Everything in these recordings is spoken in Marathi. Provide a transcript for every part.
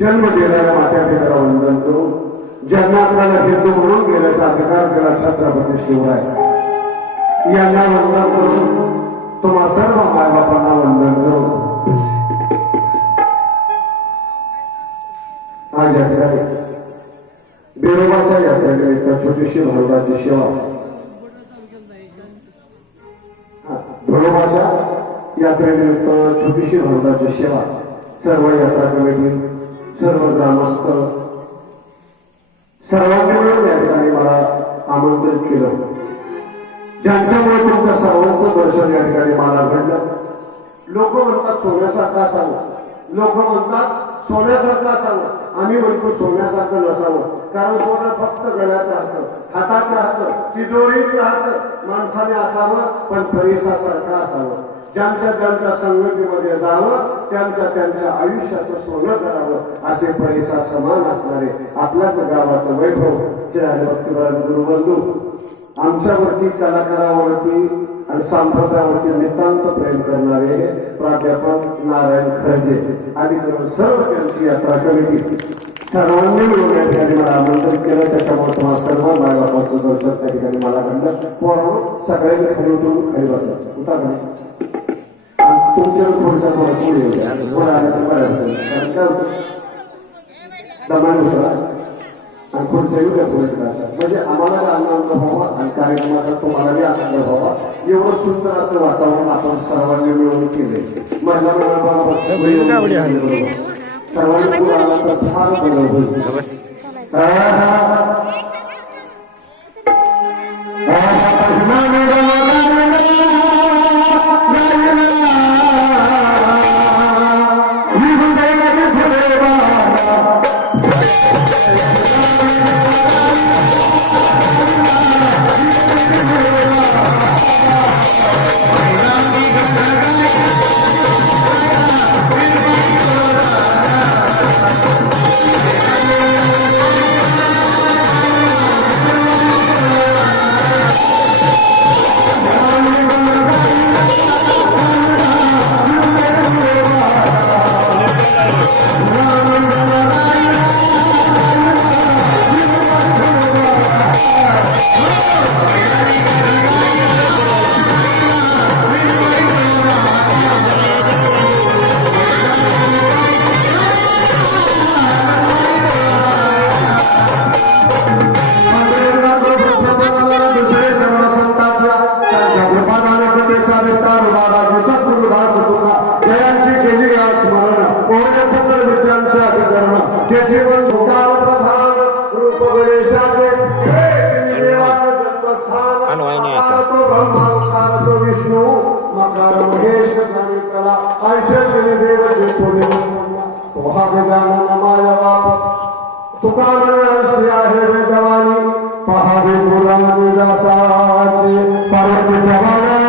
जन्म देणाऱ्या मात्या पित्याला वंदन करू. जन्मात्म्याला हिंदू म्हणून गेल्याचा अधिकार केला छत्रपती शिवराय यांना वंदन करून तुम्हा सर्व मायबापांना वंदन करू. आज या ठिकाणी बिरोबाच्या यात्रेनिमित्त छोटीशी भरोबाची सेवा, भरोबाच्या यात्रेनिमित्त छोटीशी भरोबाची सेवा सर्व यात्रा कमिटी, सर्व ग्रामस्थ सर्वांनी मिळून या ठिकाणी मला आमंत्रित केलं. ज्यांच्यामुळे तुमच्या सर्वांचं दर्शन या ठिकाणी मला घडलं. लोक म्हणतात सोन्यासारखा असावं, लोक म्हणतात सोन्यासारखं असावं. आम्ही म्हणतो सोन्यासारखं नसावं, कारण सोनं फक्त गळ्यात राहतं, हातात राहतं, तिजोरीत राहतं. माणसाने असावं पण परिसासारखं असावं. ज्यांच्या संगतीमध्ये जावं, त्यांच्या आयुष्याचं सोनं करावं. असे परिसा समान असणारे आपल्याच गावाचं वैभव श्री हरिभक्तीवराज गुरुबंधू आमच्यावरती, कलाकारावरती आणि संप्रदायावरती नितांत प्रेम करणारे प्राध्यापक नारायण खरजे आणि सर्व त्यांची यात्रा कमिटी सर्वांनी मिळून या ठिकाणी मला आमंत्रित केलं. त्याच्यामुळे तुम्हाला सर्व मायबापाचं दर्शन त्या ठिकाणी मला घडलं. पोरांनो सगळ्यांनी खाली उठून खाली बसायचं होता का तुमच्या पुढच्या पुढे दमानुसार आणि पुढच्या उद्या पुढे म्हणजे आम्हाला आनंद व्हावा आणि कार्यक्रमाचा तुम्हालाही आनंद व्हावा एवढं सुंदर असं वातावरण आपण सर्वांनी मिळून केले. माझ्या सर्वांनी फार बरं होईल. जीवन सुखाल प्रधान रूप गणेशाचे देवाचं जन्मस्थान अकार तो ब्रह्मा उकार तो विष्णू मकार महेश कला ऐश्वर्य देव जे तो हा गजानन माया बाप तुका म्हणे आहे वेदवाणी पहावे पुराण तुझासाचे पार्वतीच्या वाडा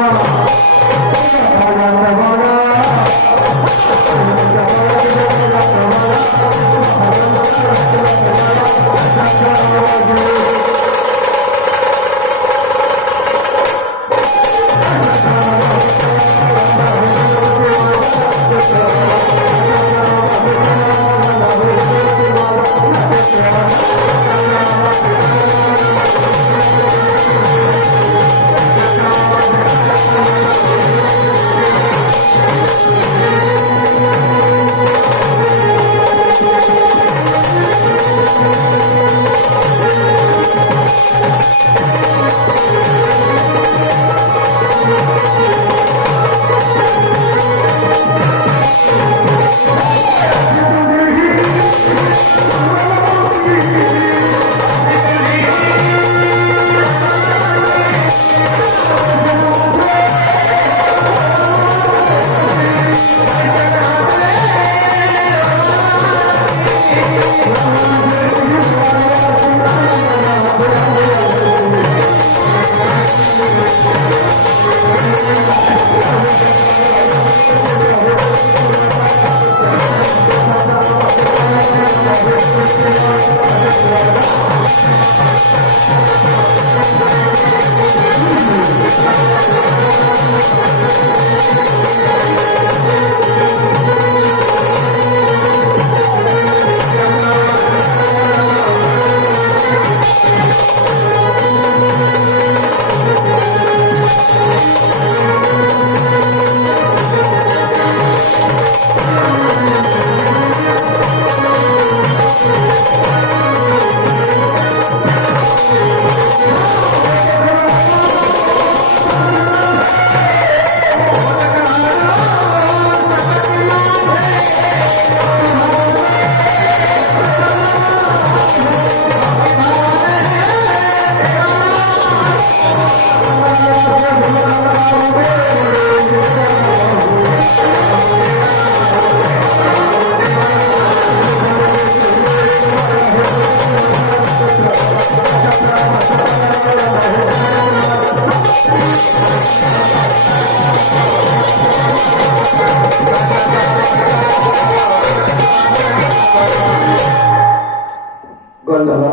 गण झाला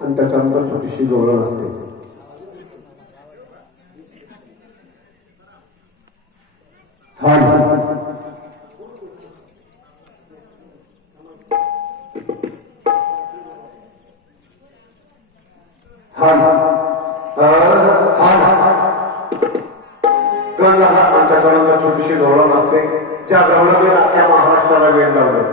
आणि त्याच्यानंतर छोटीशी गौरव असते. गण झाला आणि त्याच्यानंतर छोटीशी गौरव असते. ज्या गौरवने अख्ख्या महाराष्ट्राला वेळ लावले.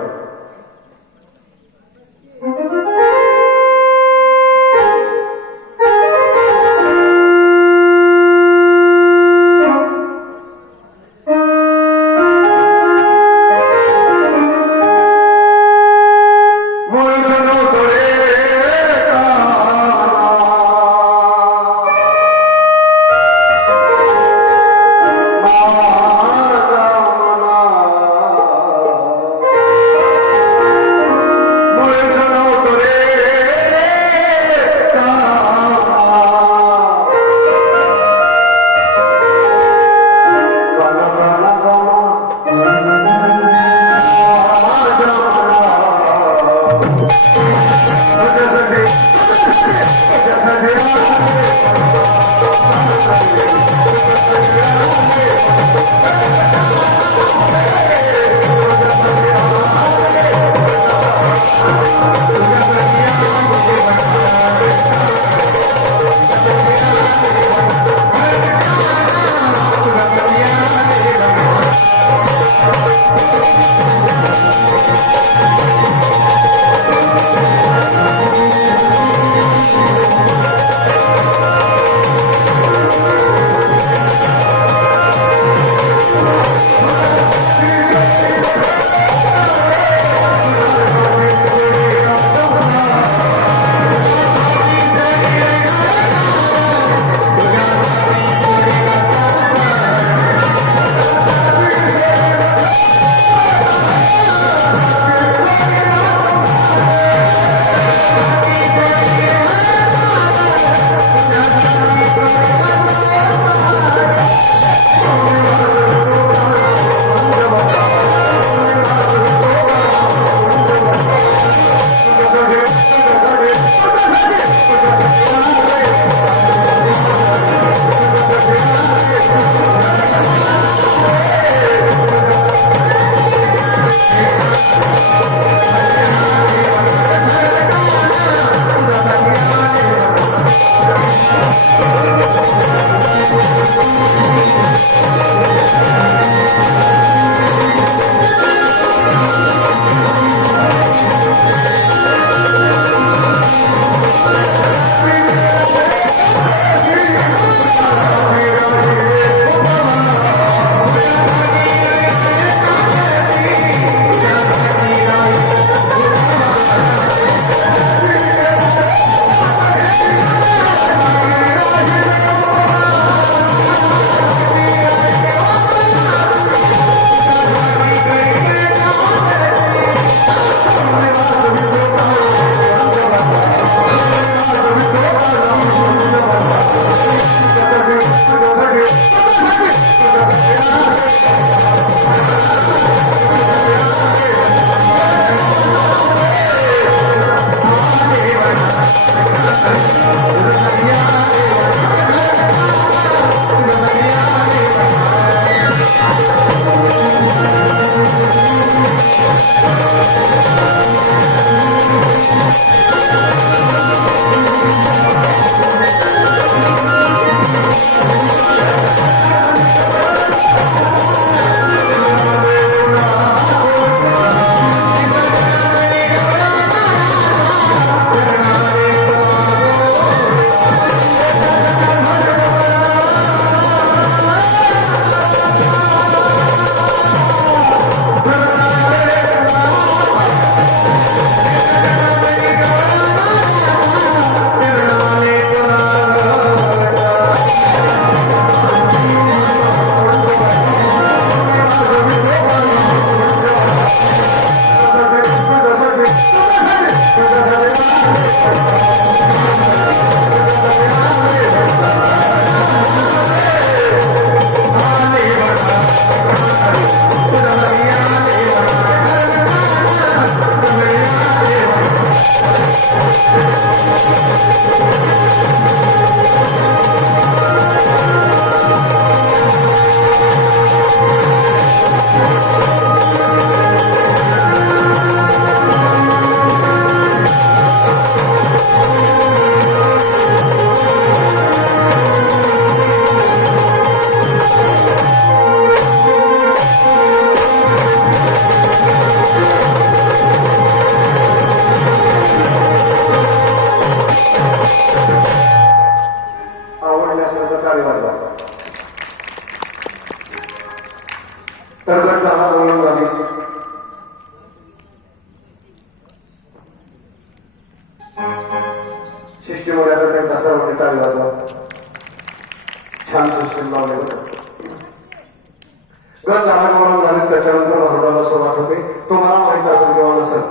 तुम्हाला माहित असेल किंवा नसेल,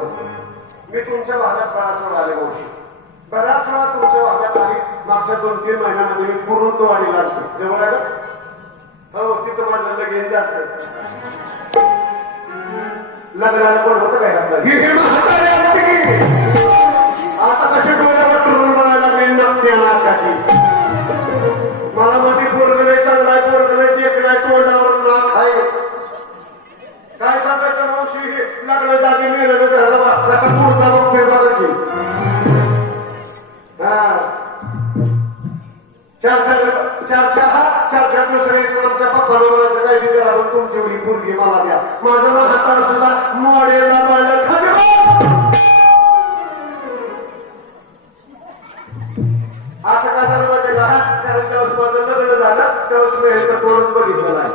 मी तुमच्या भागात बराच वेळा आले मावशी, बऱ्याच वेळा तुमच्या भागात आली. मागच्या 2-3 महिन्यामध्ये मी कुरुंदवाडीला आलते, जवळ आहे ना, हो तिथं माझं लगेच जात. लग्नाला कोण होतं काय आपल्याला की आता कशी डोळ्यावर टोळून बनायला लागली नक्की नाकाची. मला मोठी पोरगले चांगलाय पोरगले देखलाय तोंडावर नाक आहे. काय सांगायचं मावशी, लग्न जागी मिळालं घराला कसा पुरता बघतोय बघा की. चार दुसऱ्याचं आमच्या पप्पाला म्हणायचं काय बी करा, पण तुमची एवढी पोरगी मला द्या. माझं हाताला सुद्धा मॉडेलला बळलं खाली असं का झालं माहिती का, कारण त्यावेळेस माझं लग्न झालं त्यावेळेस मी हे तोडून बघितलं नाही.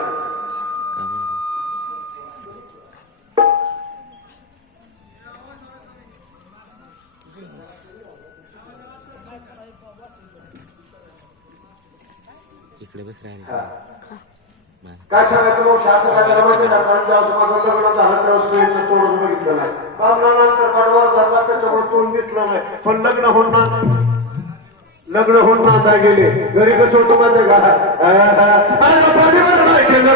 काय सांगायचं मग शासक काय माहिती ना, कारण त्यावेळेस माझं लग्न झालं त्यावेळेस मी तोडून बघितलं नाही. कामनानंतर बडवार झाला त्याच्यामुळे तोंड दिसलं नाही, पण लग्न होऊन नांदा गेले. घरी कसं होतं माहिती का, नाही केलं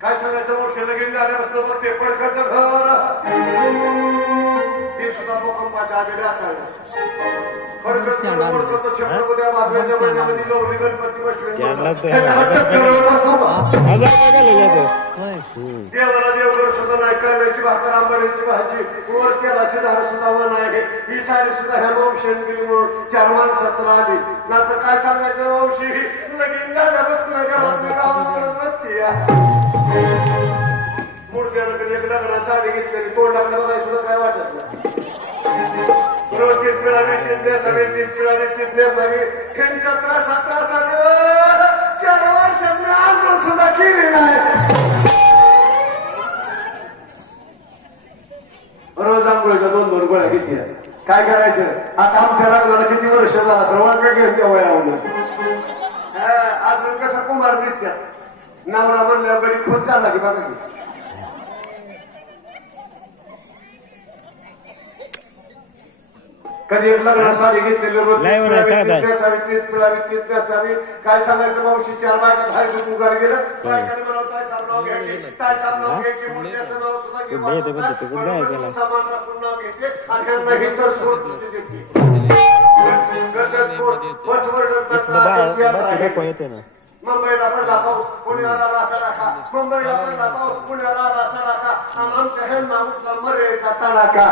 काय सांगायचं मग शेलगीन झाल्यापासून बघ ते पडकरचं घर ते सुद्धा भूकंपाच्या आलेले असावे. पडकरचं छत्रपती बाजूच्या महिन्यामध्ये गौरी गणपती बसवेल देवाला देवघर सुद्धा नाही, करण्याची भाकर आंबाड्याची भाजी वर तेलाची धार सुद्धा वन आहे. ही साडी सुद्धा ह्या वंशेन गेली म्हणून 4 माणसात आली. नंतर काय सांगायचं वंशी, लगीन झाल्या बसलं घरात गावाकडे बसती मुडद्याला कधी एक लग्न साडी घेतलेली तोंडाकडे बघाय सुद्धा काय वाटत नाही. रोज 30 मिळाली 30 नेसावी 30 मिळाली 30 नेसावी. ह्यांच्या त्रासाने 4 वर्षात मी आंदोलन सुद्धा केली नाही. रोज आंघोळीच्या 2-2 गोळ्या घेतल्या. काय करायचं आता, आमच्या लग्नाला किती वर्ष झाला सर्व काय घ्यायच्या वयावर अजून कसं कुमार दिसत्या. नवरा म्हणल्या बरी खोच झाला की बघा की. कधी एक लग्न साडी घेतलेली रोज तीच पिळावी तीच नेसावी. काय सांगायचं मावशी, 4 बायका बाहेर उगार गेलं. काय मला काय सामनाव घ्यायची काय सामनाव घ्यायची मुलग्याचं नाव सुद्धा घेऊन सामान राखून नाव घेते आणि त्यांना हिंदर सोड देते. मुंबईला पडला पाऊस पुण्याला असा टाका, मुंबईला पडला पाऊस पुण्याला असा टाका, आणि आमच्या ह्यांना उठला मर्याचा तडाका.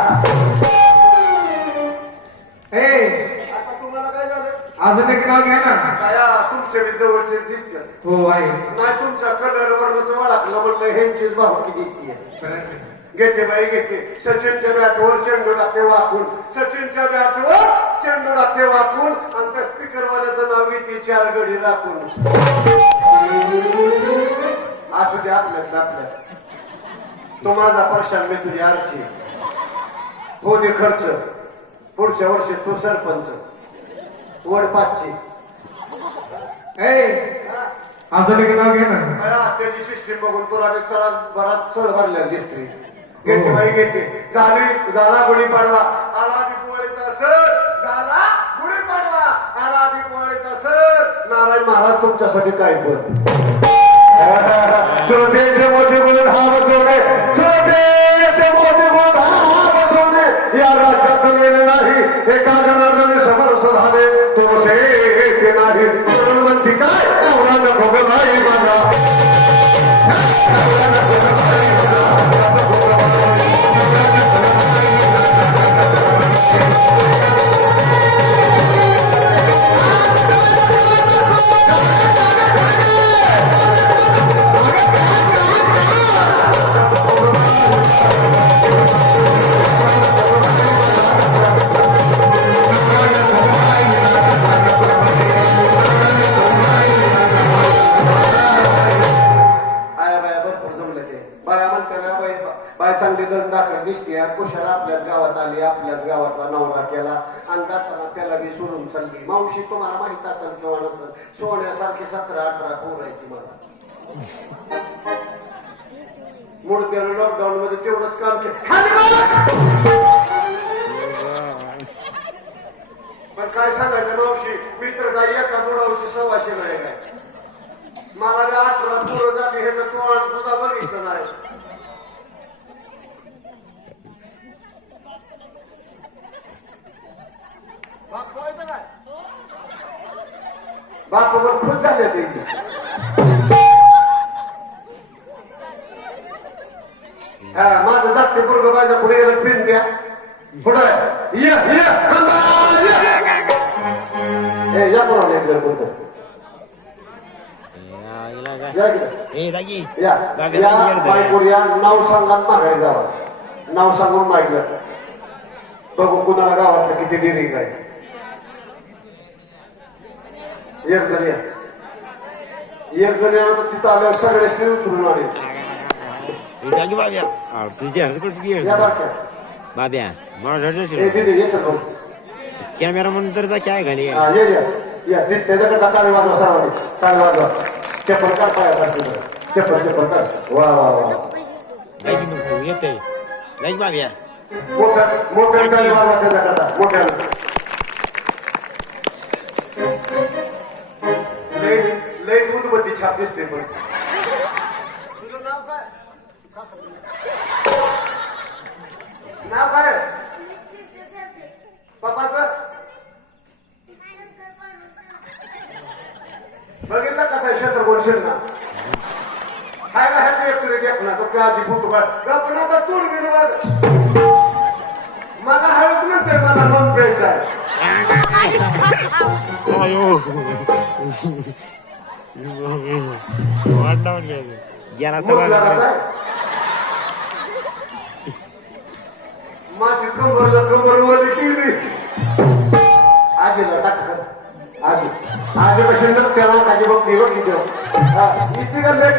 आता तुम्हाला काय झालं, अजून एक नाव घ्या ना. काय तुमच्या जवळचे दिसतात. हो आहे, नाही तुमच्या कलर वरचं ओळखलं म्हणलं ह्यांचीच भावकी दिसते. घेते बाई घेते. सचिनच्या बॅटवर चेंडू टाकते वाकून, सचिनच्या बॅटवर चेंडू टाकते वाकून, आणि त्या स्पीकरवाल्याचं नाव घेते 4 गडी राखून. असू दे आपल्या तो माझा परशान मी तुझी आरची हो दे खर्च. पुढच्या वर्षी तो सरपंच वडपाची. अजून एक नाव घ्या ना. त्याची सिस्टीम बघून तुला बराच चढ भरल्या दिसते. घेते बाई घेते. झाला गुढीपाडवा आला दिपोळीचा सण, झाला गुढीपाडवा आला दिपोळीचा सण. नारायण महाराज तुमच्यासाठी काय पण श्रोतेचे मोठे गुण हा बसवणे, श्रोतेचे मोठे गुण हा बसवणे. या राज्यात गेले नाही एका जनार्दने समरस झाले तो से नाही. म्हणती काय एवढा नको ग नाही माझा. केला आणि जाताना त्याला मी सोडून चालली. मावशी तुम्हाला माहित असेल किंवा नसेल, सोन्यासारखे 17-18 पोर आहे ती मला. मुळत्यानं लॉकडाऊन मध्ये तेवढंच काम केलं. पण काय सांगायचं मावशी, मी तर काय एका बुडावरची 100 नाही काय. मला 18 पोरं झाली हे तर तू सुद्धा बघितलं नाही. बापावर खुश झाले ते. हा माझं धाकटे पोरग माझ्या पुढे गेलं पिन द्या पुढे या पोराला एकदा बोलतो. या नाव सांगा मागायला जावा. नाव सांगून मागलं बघू कुणाला गावातलं किती डिरिंग आहे. एक जण या, एक जण या तर तिथं आल्यावर सगळे उचलून आले. कॅमेरा म्हणून तर काय घाली त्याच्याकडे टाळे वाजवा सर्वांनी. टाळे वाजवा. चप्पल काढ पायात. चप्पल चप्पल काढ. वा वा वा येते लाईक बाब्या मोठ्या मोठ्या टाळे वाजवा त्याच्याकरता मोठ्यानं. लय उदबत्ती छाप दिसते. पण तुझं नाव काय? नाव काय पप्पाचं? बघितलं कसं आहे शत्रुघ्न सिन्हा. हाय का ह्यात एकतरी घेतला तो काळजी फुटू पण आता तूड गेली बघ. मला हवेच म्हणते मला मग प्यायचं आहे. माझी कंबर वरली केली. आजीला टाक. आजी आजी कशी त्याला काजी बघती बघ किती इथे का लेख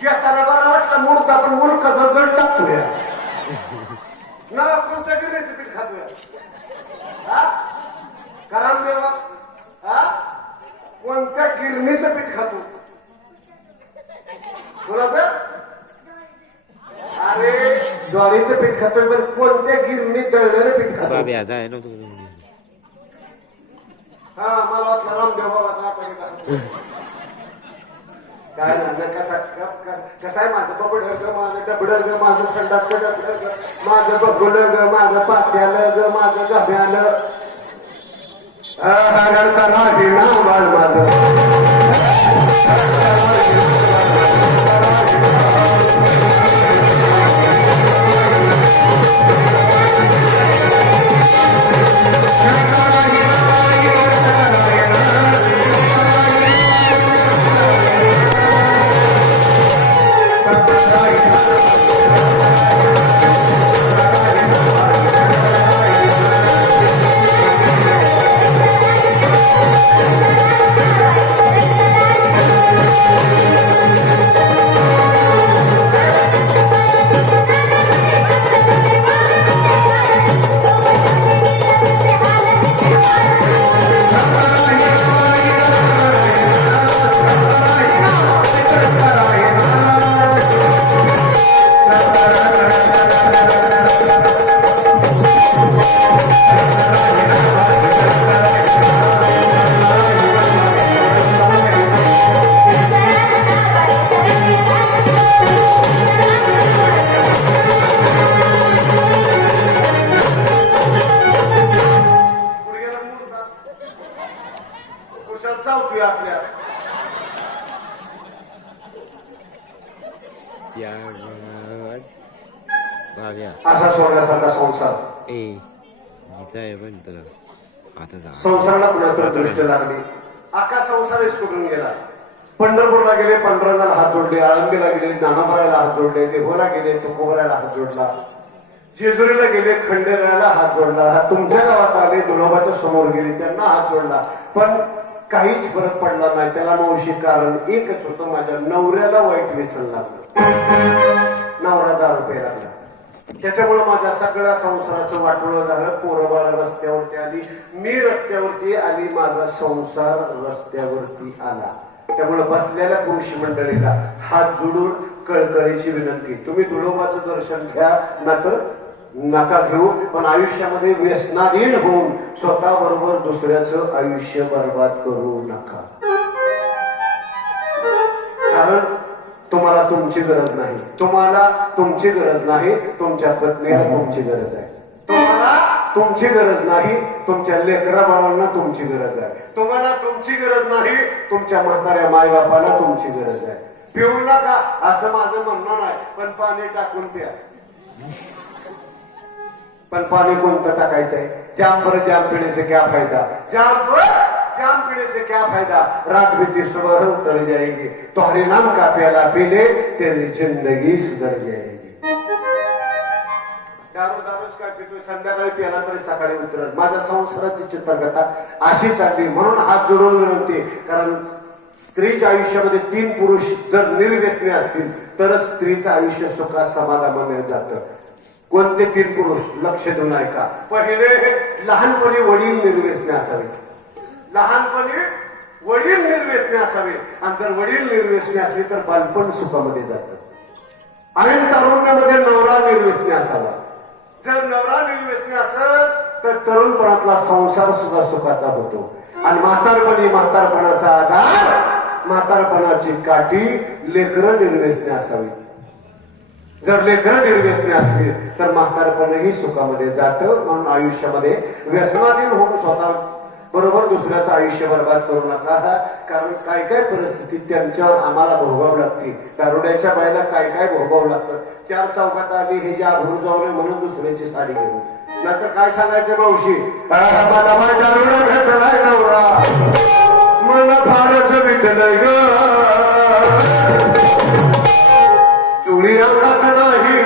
घेताना मला वाटलं मुडका पण मुलकाचा जड लागतोय ना. कोणत्या गिरणीचं पीठ खातोय कारण देवा कोणत्या गिरणीचं पीठ खातो? कोणाचं? अरे ज्वारीचं पीठ खातोय पण कोणत्या गिरणीत दळलेलं पीठ खातो? हा मला वाटलं रामदेव बाबाचा आठवण. काय झालं कसं आहे माझं कपडं ग, माझं डबडं ग, माझं संडापचं डबडं ग, माझं बघुलं ग, माझं पात्यालं ग, माझं गभ्यालं. रडता नाही ना बाळ माझं. असा सोन्यासारखा संसार संसाराला कुणाला दृष्टी लागली. आका संसार करून गेला. पंढरपूरला गेले, पांडुरंगाला हात जोडले. आळंदीला गेले, ज्ञानोबाला हात जोडले. देहूला गेले, तुकोबराला हात जोडला. जेजुरीला गेले, खंडेरायाला हात जोडला. तुमच्या गावात आले, दुलोबाच्या समोर गेले, त्यांना हात जोडला. पण काहीच फरक पडला नाही. त्याला मावशी कारण एकच होतं, माझ्या नवऱ्याला वाईट व्यसन लागलं. नवरा 10 रुपये लागला. त्याच्यामुळे माझ्या सगळ्या संसाराचं वाटोळं झालं. पोरबाळा रस्त्यावरती आली, मी रस्त्यावरती आली, माझा संसार रस्त्यावरती आला. त्यामुळे बसलेल्या पुरुष मंडळीला हात जोडून कळकळीची विनंती, तुम्ही तुळोबाचं दर्शन घ्या, नाहीतर नका घेऊ, पण आयुष्यामध्ये व्यसनाधीन होऊन स्वतः बरोबर दुसऱ्याचं आयुष्य बर्बाद करू नका. कारण तुम्हाला तुमची गरज नाही, तुम्हाला तुमची गरज नाही, तुमच्या पत्नीला तुमची गरज आहे. तुम्हाला तुमची गरज नाही, तुमच्या लेकरा बाळांना तुमची गरज आहे. तुम्हाला तुमची गरज नाही, तुमच्या म्हाताऱ्या मायबापाला तुमची गरज आहे. पिऊ नका असं माझं म्हणणं नाही, पण पाणी टाकून प्या. पण पाणी कोणतं टाकायचंय? जाम पर जाम पीने से क्या फायदा, जाम पीने से क्या फायदा, रात बीती सुबह उतर जाएगी, तुम्हारे नाम का प्याला पीने तेरी जिंदगी सुधर जाएगी. दारूच काय पितोय, संध्याकाळी प्याला तरी सकाळी उतरत. माझ्या संसाराची चित्रकथा अशी चालली, म्हणून हात जोडून विनंती. कारण स्त्रीच्या आयुष्यामध्ये 3 पुरुष जर निर्व्यसनी असतील तरच स्त्रीचं आयुष्य सुखात समाधानाने जातं. कोणते 3 पुरुष? लक्ष देऊन ऐका. पहिले, लहानपणी वडील निर्व्यसनी असावे, लहानपणी वडील निर्व्यसनी असावे. आणि जर वडील निर्व्यसनी असली तर बालपण सुखामध्ये जातं. आणि तरुणामध्ये नवरा निर्व्यसनी असावा. जर नवरा निर्व्यसनी असेल तर तरुणपणातला संसार सुद्धा सुखाचा होतो. आणि म्हातारपणाचा आधार, म्हातारपणाची काठी लेकरं निर्व्यसनी असावी. जर लेकरं निर्व्यसनी असतील तर म्हातारपणही सुखामध्ये जातं. म्हणून आयुष्यामध्ये व्यसनाधीन होऊन स्वतः बरोबर दुसऱ्याचं आयुष्य बर्बाद करू नका. कारण काय काय परिस्थिती त्यांच्यावर आम्हाला भोगावं लागते. दारुड्याच्या बायला काय काय भोगावं लागतं. 4 चौकात आली हे जे आभरून जाऊ नये म्हणून दुसऱ्याची साडी घेऊन, नाहीतर काय सांगायचं मावशी, मला दारुडा भेटलाय नवरा, मला फारच भेटलंय ग, चोळी अंगात नाही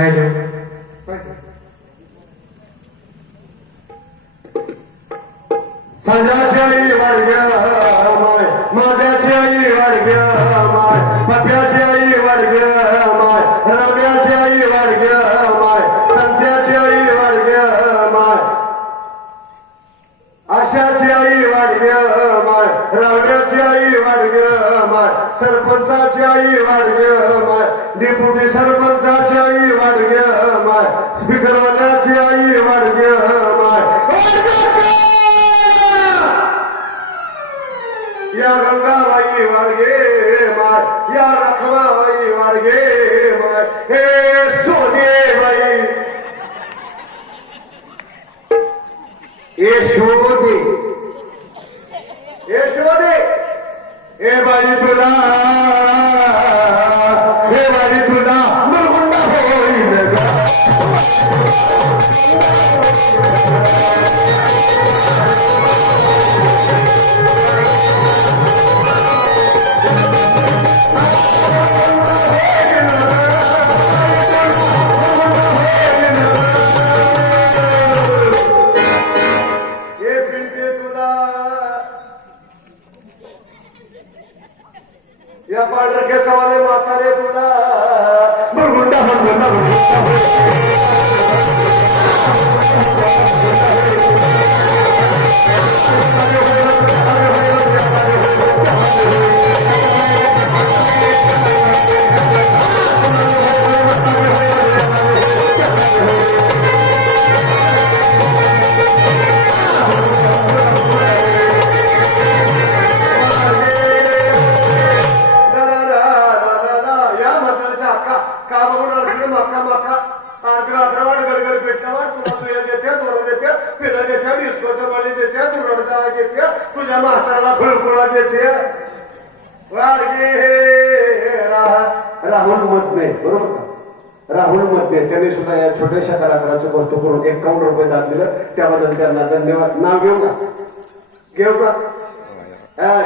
हॅलो संध्याची आई वाडग्या माय माद्याची आई वाडग्या माय पप्याची आई वाडग्या माय राम्याची आई वाडग्या माय संध्याची आई वाडग्या माय आशाची आई वाडग्या माय रावण्याची आई वाडग्या माय सरपंचाची आई वाडग्या माय डेप्युटी सरपंचाची आई वाडग्या माय स्पीकरवाल्याची आई वाडग्या माय या गंगाबाई वाडगे माय या रखमाबाई वाडगे माय हे सोनेबाई यशोदे यशोदे हे बाई तुला हे बाई तुला मुलगुंडा होईल ग या पांढरक्याचा वाले म्हातारे तुला मुलगुंडा तुझ्या म्हाताराला फळफुळा देते वाडगे राहुल मधने बरोबर का राहुल मधने त्यांनी सुद्धा या छोट्याशा कलाकाराचं कौतुक करून 51 रुपये दान दिलं त्याबद्दल त्यांना धन्यवाद नाव घेऊ का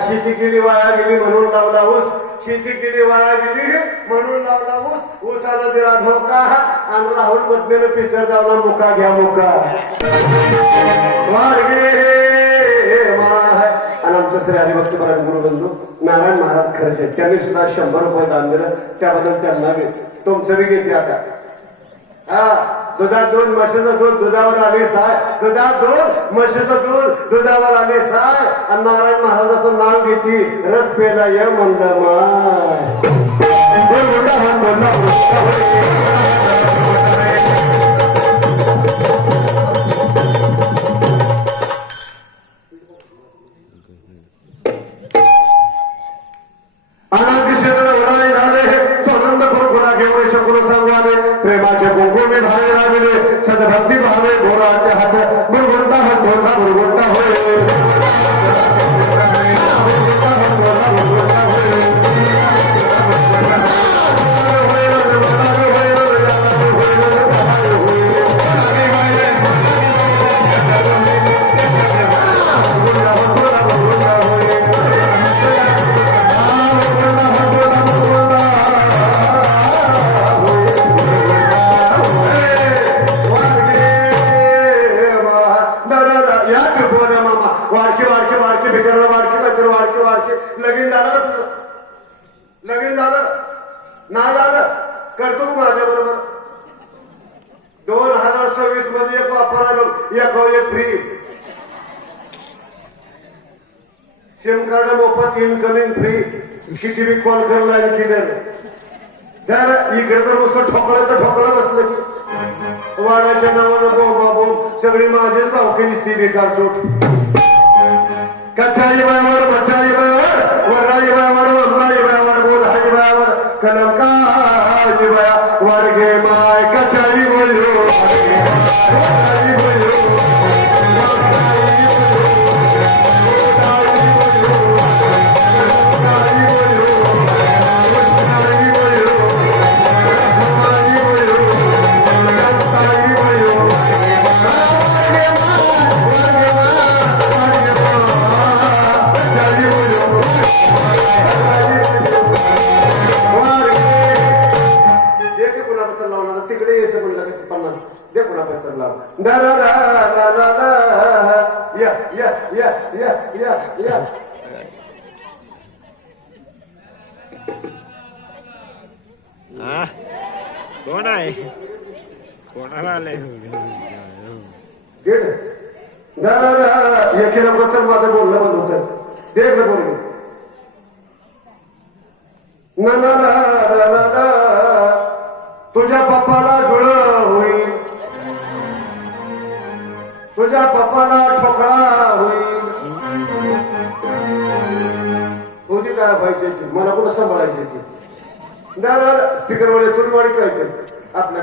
शेती केली वाया गेली म्हणून लावला ऊस शेती केली वाया गेली म्हणून लावला ऊस ऊसाला दिला धोका आणि राहुल मधनेनं पिक्चर लावला मुका घ्या मुका वाडगे आणि आमच्या श्री हरिभक्त महाराज गुरुबंधू नारायण महाराज खर्चे त्यांनी सुद्धा 100 रुपये दान दिलं त्याबद्दल त्यांना तुमचं बी घेतले आता दुधात 2 म्हशीचं दूध दुधावर आले साय दुधात 2 म्हशीचं दूध दुधावर आले साय आणि नारायण महाराजाचं नाव घेती रस पेला ये म्हणलं माय प्रेमाचे कुंकुमे भावे लागले सदभक्ती भावे घोराच्या हात बुरगुंटा हात बुरगुंटा होय लगीन झालं ना झालं करतो माझ्या बरोबर 2026 मध्ये एक वापर आलो एक फ्री सिम कार्ड मोफत इनकमिंग फ्री किती बी कॉल करला क्लिअर तर इकडे तर नुसतं ठोकळं बसलं की वाडाच्या नावानं बोंबा बोंब सगळी माझेच भावकी दिसती बेकार चोट कच्चाई बायावर बच्चाई बायावर वराई बायावर वमलाई बायावर बोधाई बायावर कलंकाई बाया वाडगे माय कच्चाई बोलो वराई बोलो What? लाव दा रा रा रा रा रा. या या या या या या. हा कोण आहे कोणाला आलंय गेड दा रा रा. एके नंबर चल माझं बोलणं बंद होतं. देख ना बोल ना ना ना ना ना. तुझ्या पप्पाला जुळ होईल, तुझ्या पप्पाला ठोकळा होईल. होती काय व्हायची मला कुठं सांभाळायची ती. स्पीकर वर तुम्ही वाढी काय आपल्या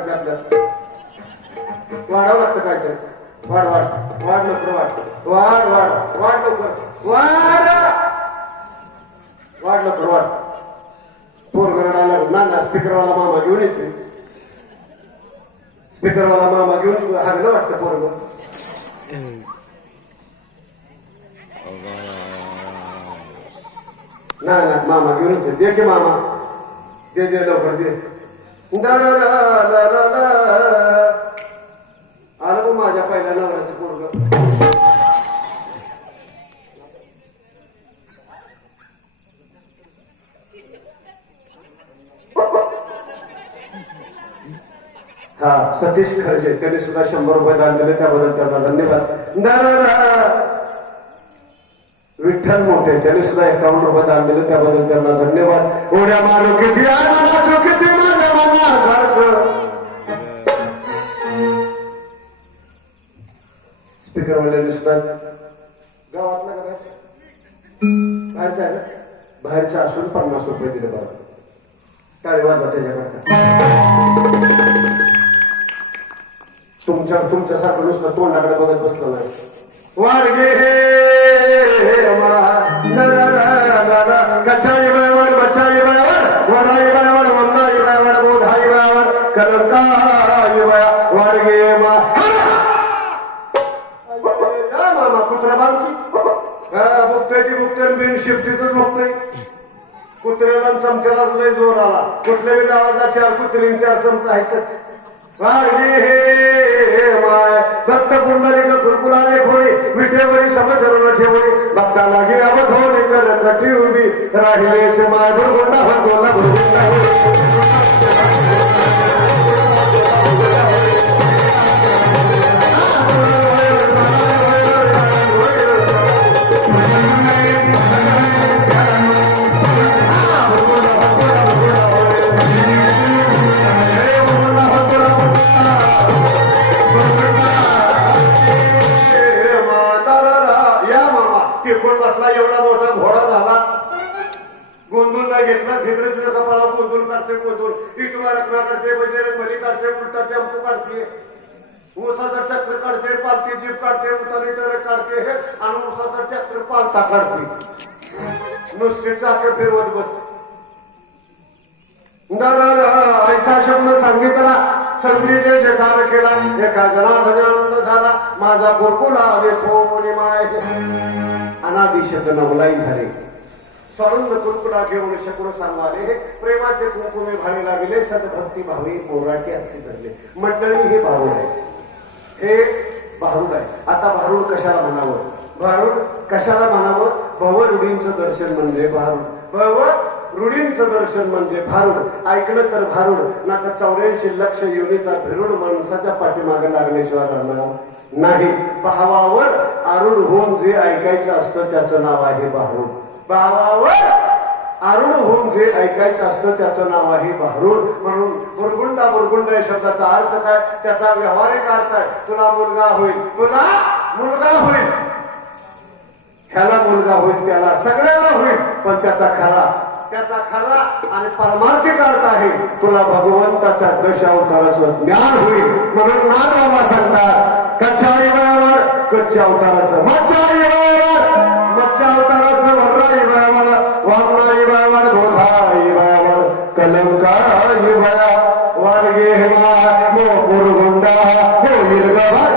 वाढावं लागतं काय तर. वाढ वाढ वाढ लवकर वाढ वाढ वाढ वाढ लवकर वाढ वाढ लवकर वाढ. पोरगरडाला ना ना स्पीकरवाला मामा घेऊन येते. स्पीकरवाला मामा घेऊन हागलं वाटतं पोरग. नाही नाही मामा घेऊन येते. दे की मामा दे दे लवकर दे. आलं मग माझ्या पहिल्या नवऱ्याचं पोरग. हा सतीश खर्जे त्यांनी सुद्धा 100 रुपये दान दिले त्याबद्दल त्यांना धन्यवाद. विठ्ठल मोठे त्यांनी सुद्धा 51 रुपये दान दिले त्याबद्दल त्यांना धन्यवाद. उड्या मारू किती आनंदाचो किती माझ्या मनासारखं. स्पीकर वाल्यांनी सुद्धा गावातला का बाहेरचा आहे ना बाहेरच्या असून 50 रुपये दिले बघा. टाळी वाजवा त्याच्याकरता. तुमच्यासारखं नुसतं तोंडाकडे बघत बसलं नाही. वारगे कच्चाई बायवड बच्चाई बायवड वडाई बायवड वंदाई बायवड बोधाई बायवड कलंकाई बाया वारगे मामा कुत्रा बांधकी बघतोय ती बघतोय बिन शिफ्टीच बघतोय. कुत्र्याला चमच्यालाच लय जोर आला. कुठल्याही गावाला 4 कुत्री 4 चमचा आहेतच. माय भक्त पुंडलिक गुरुकुलाने खोडी विठेवरी समचरण ठेवणी भक्ताला घे अवधोनी कर कटी उभी राहिले से माय गुरुगोंडा भगोला भगोंडा. एवढा मोठा घोडा झाला. गोंधून नाही घेतला. खेकडे तुझ्या कपाळा गोंधून काढते. गोंधून इटवा रखना काढते. बजेरे बली काढते. उलटा टेम्पो काढते. ऊसाचा ट्रॅक्टर काढते. पालती जीप काढते. उतारी ट्रक काढते आणि ऊसाचा ट्रॅक्टर पालता काढते. नुसती चाके फिरवत बस. ऐसा शब्द सांगितला संधीने जकार केला. एका जनार्दने आनंद झाला. माझा गुरुकुला कोणी माय अनादिशत नवलाई झाले. स्वरंग कुरकुला घेऊन शकून सांगवाले प्रेमाचे कुंकुमे भाळे लागले. सद्भक्ती भावे मोराटी अर्थी धरले. मंडळी हे भारूड आहे. हे भारूड आहे. आता भारूड कशाला म्हणावं. भारूड कशाला म्हणावं. भवरूढींचं दर्शन म्हणजे भारूड. भवरूढींचं दर्शन म्हणजे भारूड. ऐकलं तर भारूड ना तर 84 लक्ष योनीचा भिरूड माणसाच्या पाठीमागे लागल्याशिवाय राहणार नाही. भावावर आरूढ होऊन जे ऐकायचं असतं त्याचं नाव आहे भारूड. भावावर आरूढ होऊन जे ऐकायचं असतं त्याचं नाव आहे भारूड. म्हणून बुरगुंडा बुरगुंडा या शब्दाचा अर्थ काय. त्याचा व्यावहारिक अर्थ आहे तुला मुलगा होईल. तुला मुलगा होईल. ह्याला मुलगा होईल त्याला सगळ्याला होईल. पण त्याचा खरा आणि परमार्थिक अर्थ आहे तुला भगवंताच्या दशावताराचं ज्ञान होईल. म्हणून नाथ बाबा सांगतात कच्चाई बायावर कच्च्या अवताराचं मच्छाई बायावर मच्छा अवताराचं वर्राई बायावर वामनाई बायावर बोधाई बायावर कलंकाई बाया वारगे मो गुरुगुंडा हो निर्गवा.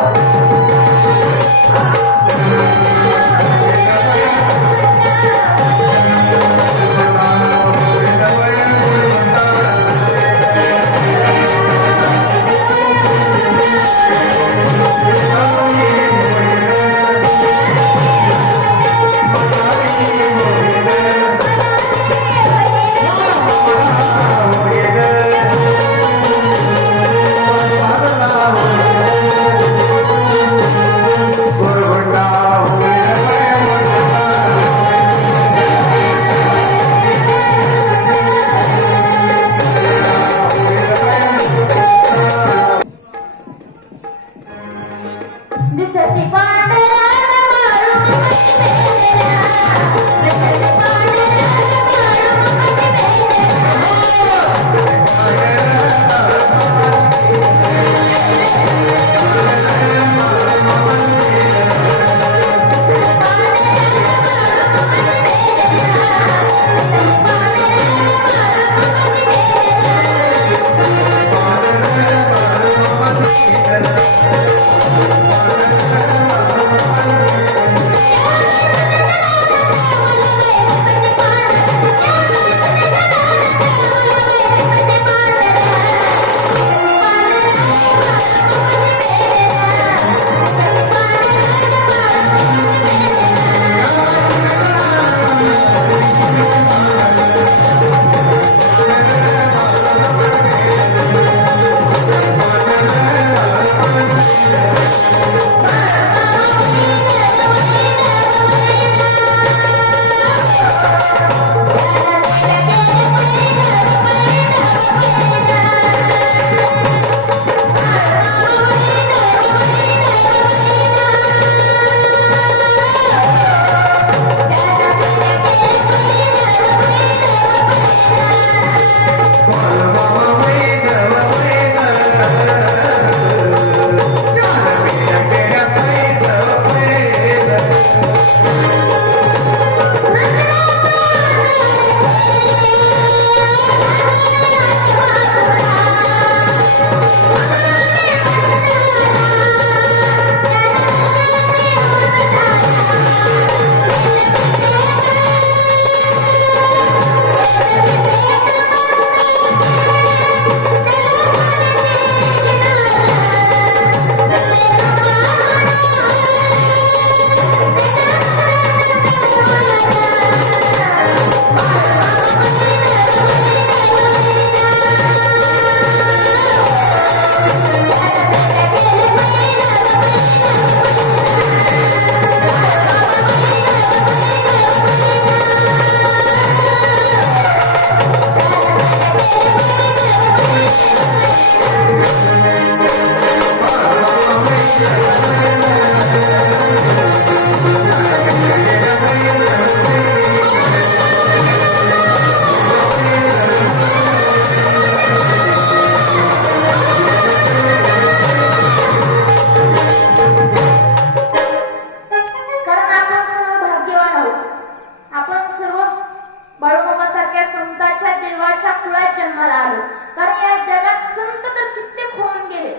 जन्माला आलो. कारण या जगात संत तर कित्येक होऊन गेले.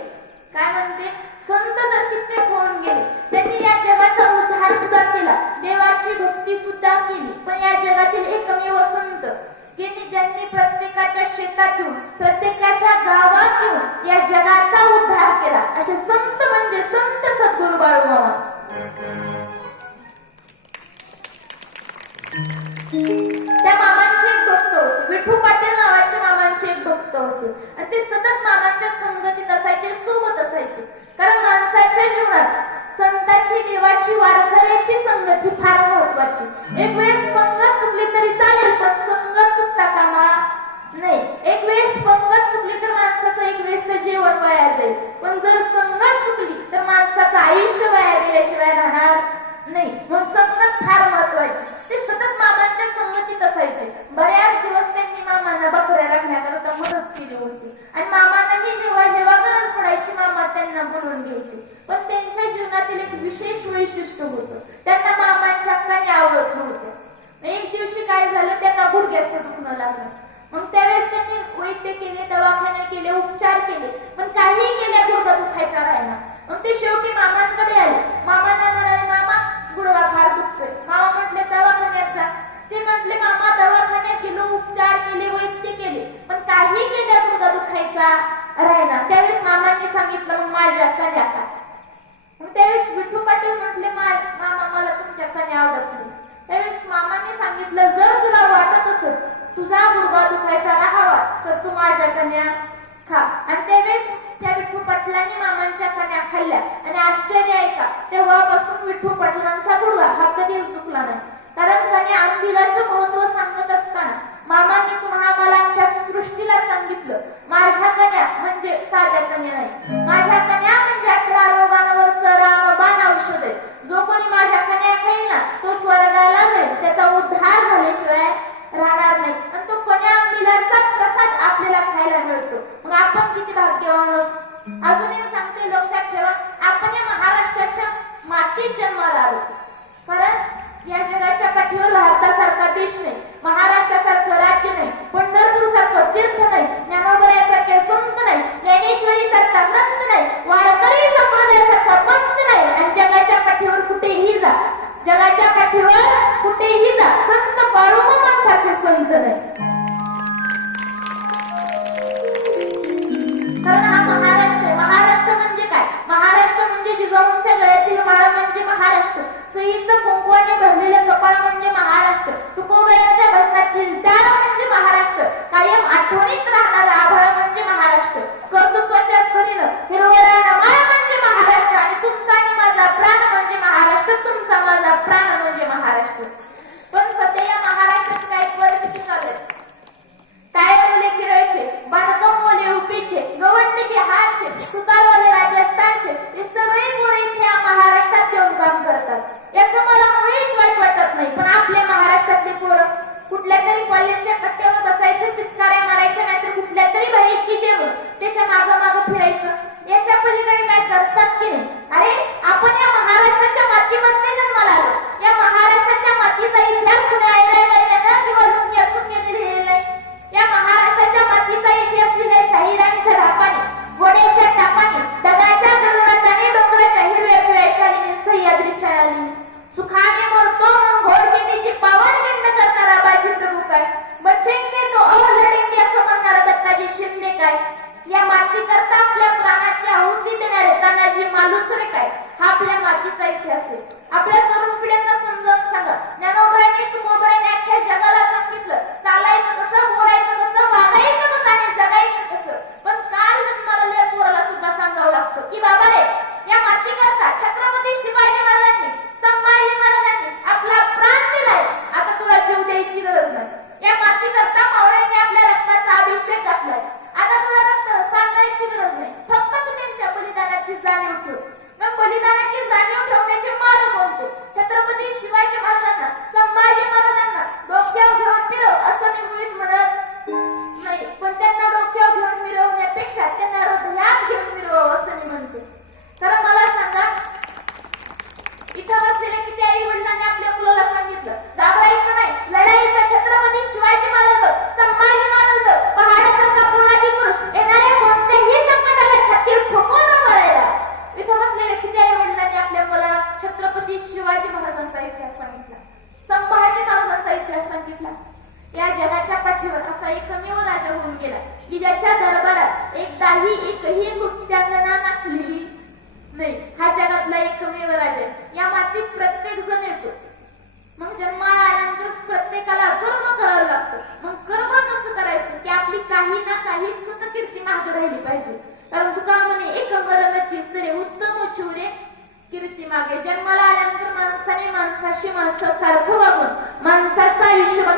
काय म्हणते? संत तर कित्येक होऊन गेले. त्यांनी या जगाचा उद्धार सुद्धा केला, देवाची भक्ती सुद्धा केली. पण या जगातील एकमेव संत ज्यांनी प्रत्येकाच्या शेतात येऊन, प्रत्येकाच्या गावात येऊन या जगाचा उद्धार केला, असे संत म्हणजे संत सद्गुरू बाळूमामा. त्या मामांचे एक भक्त होते, विठू पाटील नावाचे मामांचे एक भक्त होते. आणि ते सतत मामांच्या संगतीत असायचे, सोबत असायचे. कारण माणसाच्या जीवनात संताची, देवाची, वारकऱ्याची संगत ही फार महत्वाची. एक वेळेस पंगत चुकली तरी चालेल, पण संगत चुकता कामा नाही. एक वेळेस पंगत चुकली तर माणसाचं एक वेळेस जेवण वाया जाईल, पण जर संगत चुकली तर माणसाचं आयुष्य वाया गेल्याशिवाय राहणार नाही. म्हणून संगत फार महत्वाची. ते सतत मामांच्या संगतीत असायचे. बऱ्याच दिवस त्यांनी मामांना बकऱ्या राखण्याकरता मदत केली होती. आणि मामांनाही जेव्हा जेव्हा गरज पडायची मामा त्यांना बोलवून घ्यायचे. पण त्यांच्या जीवनातील एक विशेष वैशिष्ट्य होतं, त्यांना मामांच्या हाताने आवडत नव्हतं. एक दिवशी काय झालं, त्यांना गुडघ्याचं दुखणं लागलं. मग त्यावेळेस त्यांनी वैद्य केले, दवाखाने केले, उपचार केले, पण काही केल्या गुडघा दुखायचा राहिला. मग ते शेवटी मामांकडे आले. मामांना म्हणाले, मामा गुडघा फार दुखतोय. मामा म्हटले दवाखान्यात जा. ते म्हटले, मामा दवाखान्यात गेलो, उपचार केले, वैद्य केले, पण काही केल्या गुडघा दुखायचा राहिला. त्यावेळेस मामांनी सांगितलं, मग माझ्या कन्या का. मग त्यावेळेस विठू पाटील म्हटले, मामा मला तुमच्या कन्या आवडत नाही. त्यावेळेस मामांनी सांगितलं, जर तुला वाटत असेल तुझा गुडघा दुखायचा राहावा तर तू माझ्या कन्या खा. आणि त्यावेळेस त्या विठू पाटलांनी मामांच्या कन्या खाल्ल्या. आणि आश्चर्य आहे का, तेव्हापासून विठू पाटलांचा गुडघा हा कधीच दुखला नाही. कारण कन्या आंबिलाचं महत्व सांगत असताना मामांनी तुम्हाला अख्ख्या सृष्टीला सांगितलं, माझ्या कन्या म्हणजे साध्या कन्या नाही, माझ्या कन्या म्हणजे 18 रोगांवरचं रामबाण औषध आहे. जो कोणी माझ्या कन्या खाईल ना तो स्वर्गाला जाईल, त्याचा उद्धार झाल्याशिवाय राहणार नाही. आणि तो कन्या आंबिलाचा प्रसाद आपल्याला खायला मिळतो. मग आपण किती भाग्यवान आहोत. अजूनही सांगते, लक्षात ठेवा, आपण या महाराष्ट्राच्या मातीत जन्माला आलो. कारण या जगाच्या पाठीवर भारतासारखा देश नाही, महाराष्ट्रासारखं राज्य नाही, पंढरपूर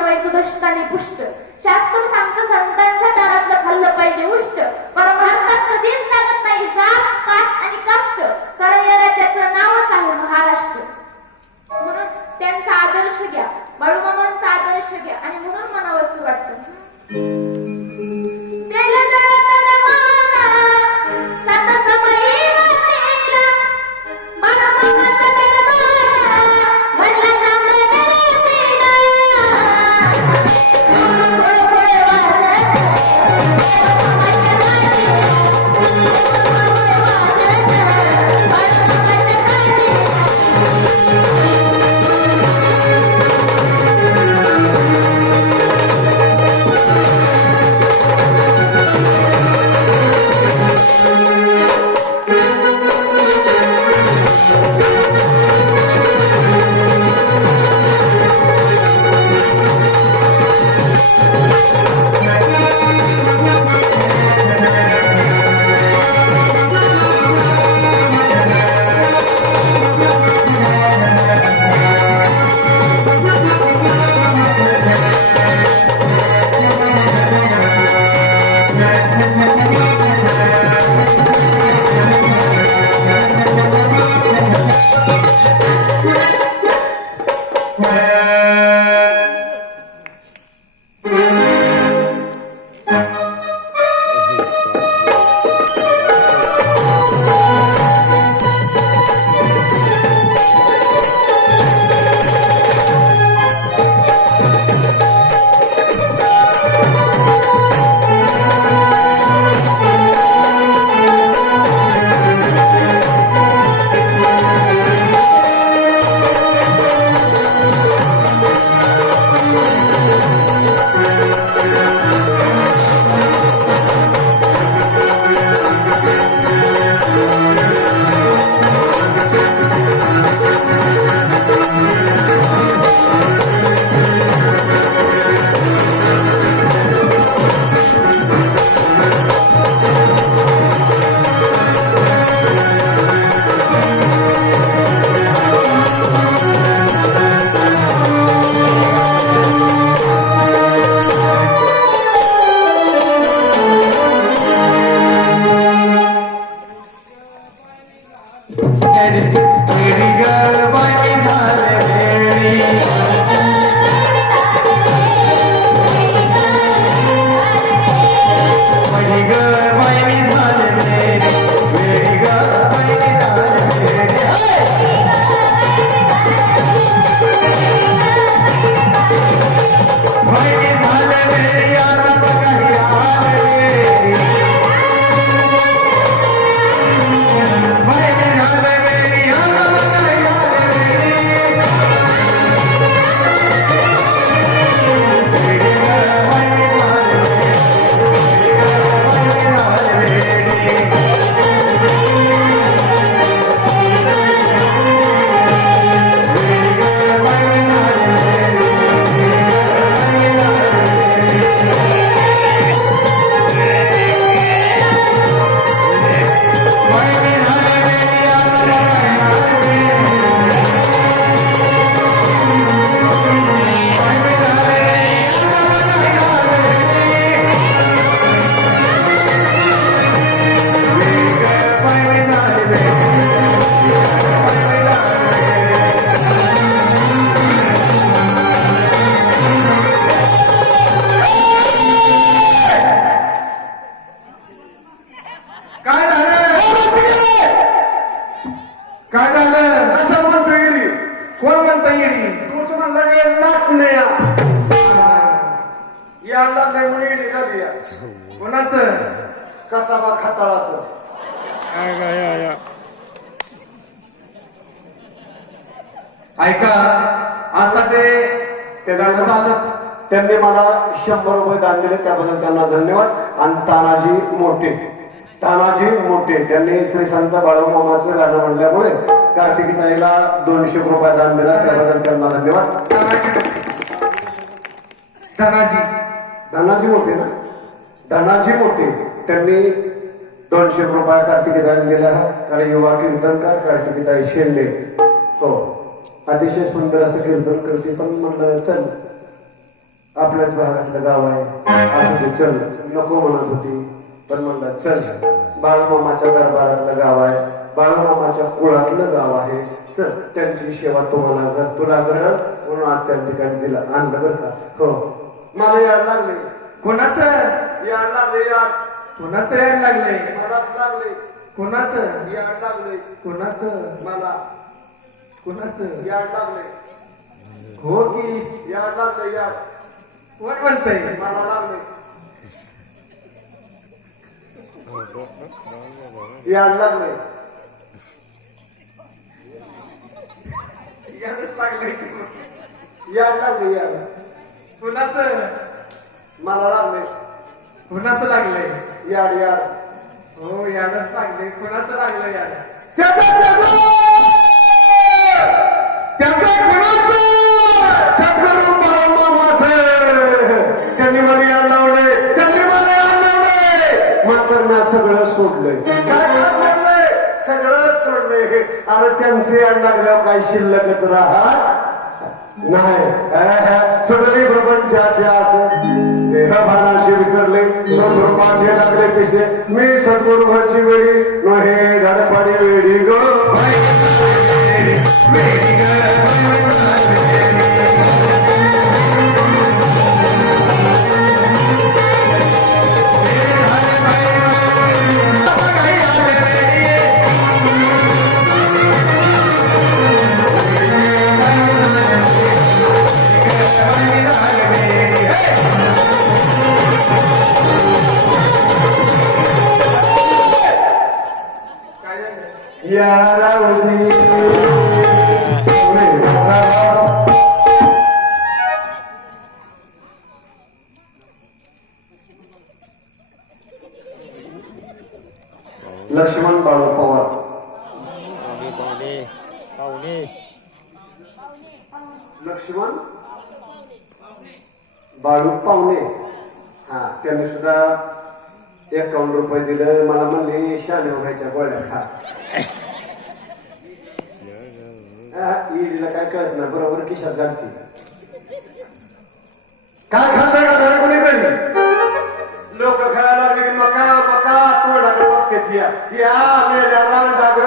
ठेवायचं दशकाने पुष्ट. शास्त्र सांगतं संतांच्या दारातलं खाल्लं पाहिजे उष्ट. परमार्थात कधीच लागत नाही जात पात आणि कास्ट. कारण या राज्याचं नावच आहे महाराष्ट्र. म्हणून त्यांचा आदर्श घ्या, बाळूमामांचा आदर्श घ्या आणि म्हणून म्हणावंसं वाटतं. कोणाचं कसाबा खताळाचं ऐका आता ते गाणं आलं त्यांनी मला 100 रुपये दान दिले त्याबद्दल त्यांना धन्यवाद. आणि तानाजी मोठे त्यांनी श्री संत बाळूमामाचं गाणं म्हणल्यामुळे कार्तिकीताईला 200 रुपये दान दिला त्याबद्दल त्यांना धन्यवाद. धनाजी मोठे ना धनाजी मोठे त्यांनी 200 रुपये कार्तिकीताईला दिला. कारण युवा कीर्तनकार कार्तिकीताई शेंडे हो अतिशय सुंदर असं कीर्तन करते. पण म्हणलं चल आपल्याच भागातलं गाव आहे असं ते चल नको म्हणत होती पण म्हणला चल बाळूमामाच्या दरबारातलं गाव आहे बाळूमामाच्या कुळातलं गाव आहे चल त्यांची सेवा तुम्हाला कर तुला कर म्हणून आज त्या ठिकाणी तिला आणलं बरं का हो मला याड लागले कोणाचं याड लागले याड कोणाचं याड लागलंय मलाच लागले कोणाचं याड लागले कोणाचं मला कोणाचं याड लागले हो की याड लागले याड कोण म्हणतंय मला लागले याड लागले याडच लागलंय याड लागले याड कोणाचं मला लागले कोणाचं लागलंय याड याड हो याडच लागले कोणाचं लागलं याड त्यांनी मला याड लावले त्यांनी मला याड लावले मात्र मी सगळं सोडलंय काय सोडलंय सगळं सोडलंय अरे त्यांचे याड लागल्यावर काही शिल्लकच राहत नाही सोडली प्रपंचाचे असं देह भानाशी विसरले स्वरूपाचे लागले पिसे मी सद्गुरुवरची वेळी नोहे धडपाडी वेळी गो लक्ष्मण बाळू पवार पाहुणे लक्ष्मण बाळू पाहुणे हा त्यांनी सुद्धा 51 रुपये दिलं मला म्हणले शाने व्हायच्या गोळ्या खा ईडीला काय कळत ना बरोबर किशात घालते काय खाल्लंय का घरी कोणी घरी लोक खायला लागले की मका मका तोंडाकडे बघतेत या मेल्या रांडा ग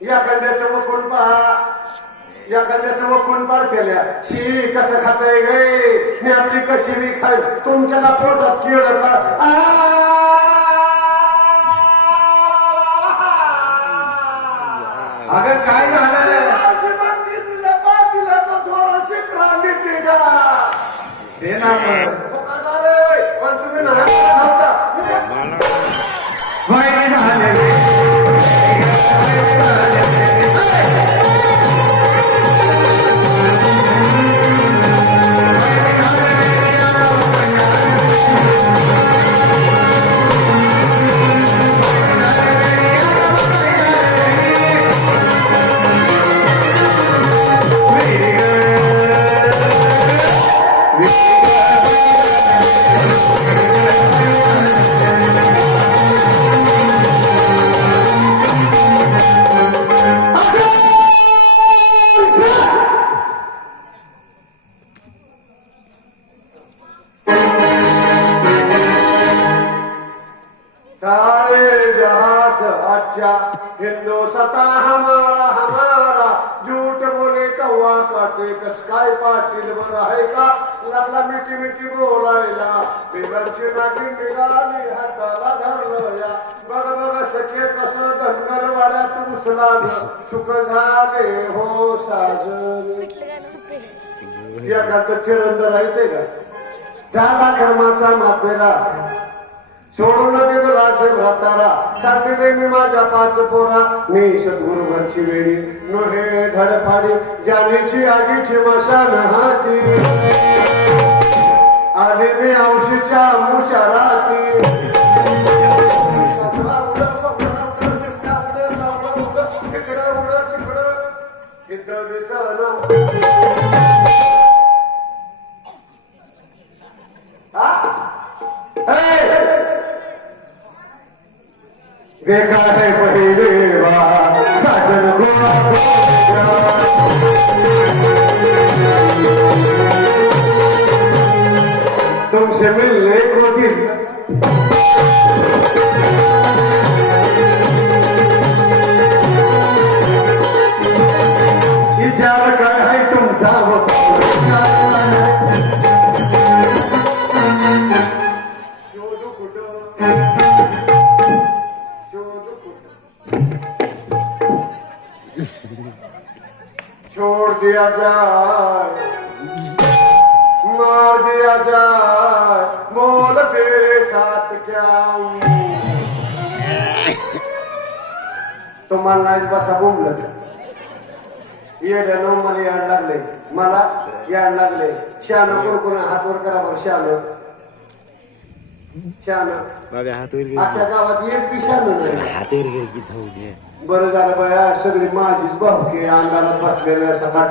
या कंद्याचं वकून पहा या कंद्याचं वकून पाडतेल्या शी कसं खाताय गे मी आपली कशी मी खाय तुमच्याला पोटात किळ अगं काय झालं तुला तो थोडा शिकरा घेते का ते ना पण तुम्ही नव्हता हिंदुस्ता हमारा हमारा झूठ बोले कव्वा काटे कस काय पाटील बरं आहे का लागला मिठी मिठी बोलायला बिगडची नागिन निघाली हाताला धरलं या बघ बघ सखे कसं धनगर वाड्यात उचला सुख झाले हो साजन एखादं चिरंद राहते का झाला कर्माचा मातेला सोडून दिलं रासे भ्रातारा सांगितले मी माझ्या 5 पोरा मी सद्गुरुवरची वेळी नोहे धडपाडी जाणीची आगीची मशान हाती आली मी औशीच्या मुशाराती तिकडं उडत तिकडं इथं दिसना देखा है पहले बार साजन को तुमसे मिलने को दिल विचार काय आहे तुमचा शोधू कुठं शोधू कुठं छोड़ दिया जाए मार दिया जाए बोल तेरे साथ क्या तुम्हाला नाही बसा बोंबलत येड्यानो मला याड लागले मला याड लागले शान कोण हातवर करा बरं शान बाबा हातवर घे आजच्या गावात एक बी शान नाही हातवर घे की जाऊ दे बरं झालं बाया सगळी माझीच भाऊकी अंगाला बसलेलं असं काठ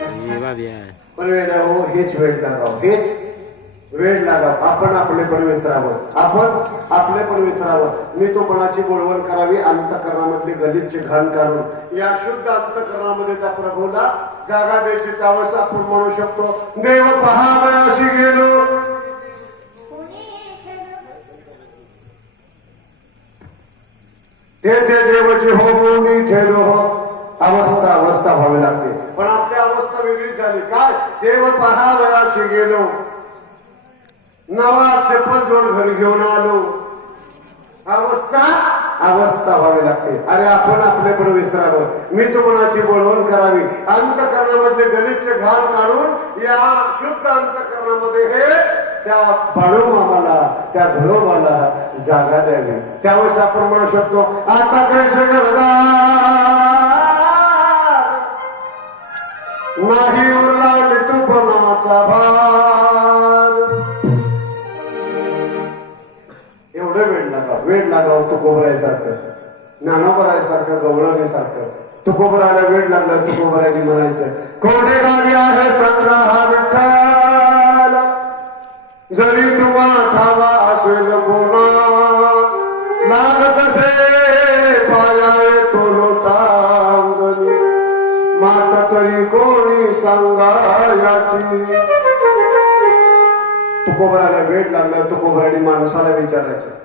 ए बाब्या पण वेळ हो हेच वेळ लागाव हेच वेळ लागाव आपण आपले पण विसरावं आपण आपले पण विसरावं मी तो कोणाची बोलवण करावी अंतकरणामधली गलिच्छ घाण काढून या शुद्ध अंतकरणामध्ये त्या प्रभूला जागा द्यायची त्यावेळेस आपण म्हणू शकतो देव पहावयाशी गेलो ते देवाची होऊन ठेलो अवस्था अवस्था व्हावी लागते पण आपली अवस्था वेगळीच झाली काय देव पहावयाशी गेलो नवा चप्पल दोन घरी घेऊन आलो अवस्था अवस्था व्हावी लागते अरे आपण आपले पण विसरावं मी कोणाची बोलवण करावी अंतकरणामधले गलिच्छ घाण काढून या शुद्ध अंतकरणामध्ये हे त्या बाळू मामाला त्या धुळोबाला जागा द्यावी त्यावेळेस आपण म्हणू शकतो आता कैसे घरदार नाही उरला मिठूपणाचा भार एवढं वेळ लागाव तुकोबरायसारखं ज्ञानोबरायसारखं गवळणीसारखं तुकोबरायला वेळ लागला तुकोबरायनी म्हणायचं कोठे गावी आहे संग्रह विठ्ठल जरी तुम्हा ठावा असेल कोणा लागत असे पायाय तो लोटांगणी माता तरी कोणी सांगायाची तुकोबराला वेळ लागला तुकोबराने माणसाला विचारायचं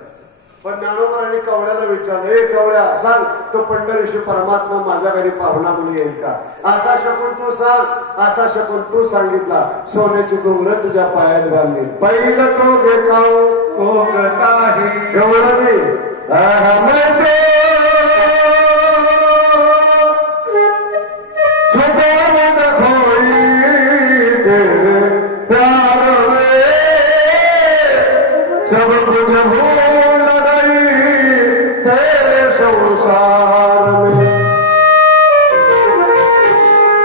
पण ज्ञानोबराने कवड्याला विचारलं ए कवड्या सांग तो पंढरीशी परमात्मा माझ्या घरी पाहुणा मुली येईल का असा शकून तू सांग असा शकून तू सांगितला सोन्याची डोंगर तुझ्या पायात बांधली पहिलं तो घेकाव ओ काही एवढं नाही सब कुछ भूल गई तेरे संसार में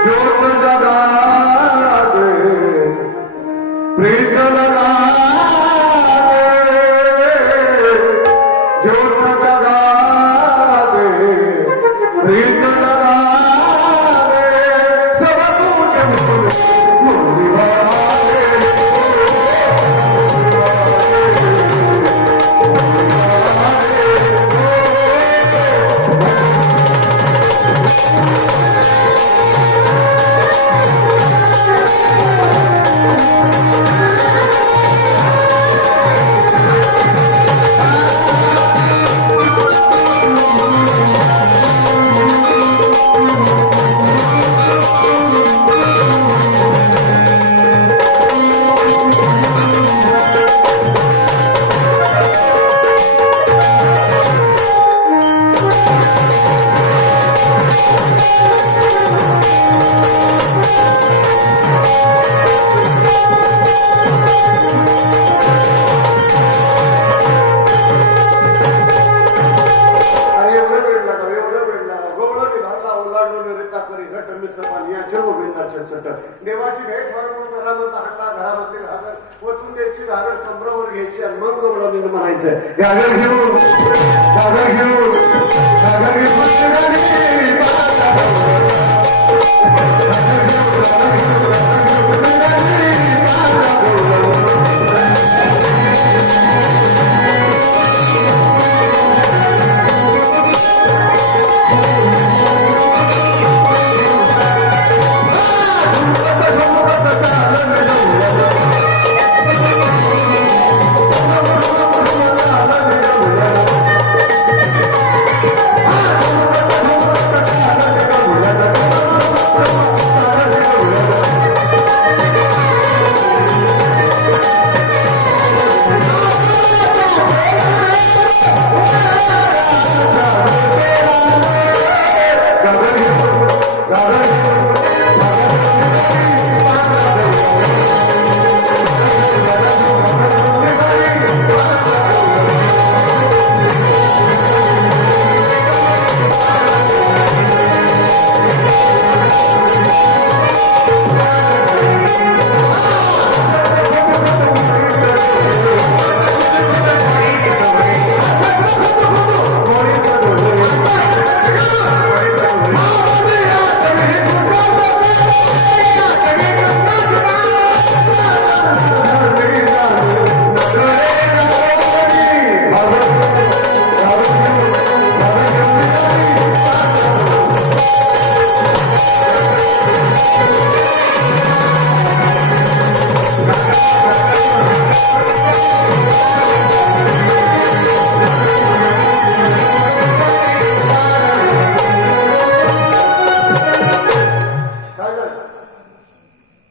जोत जगा दे प्रीत लगा दे जोत जगा दे प्रीत लगा दे सब कुछ भूल देवाची भेट म्हणून घरामध्ये हंडा घरामध्ये घागर ओतून द्यायची घागर कमरावर घ्यायची आणि मग गवळणीने म्हणायचं घागर घेऊन घागर घेऊन घागर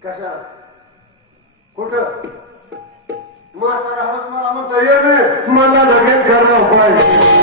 कशा कुठं म्हातारा हात मला म्हणतो ये नाही मला लगेच घरावर पाहिजे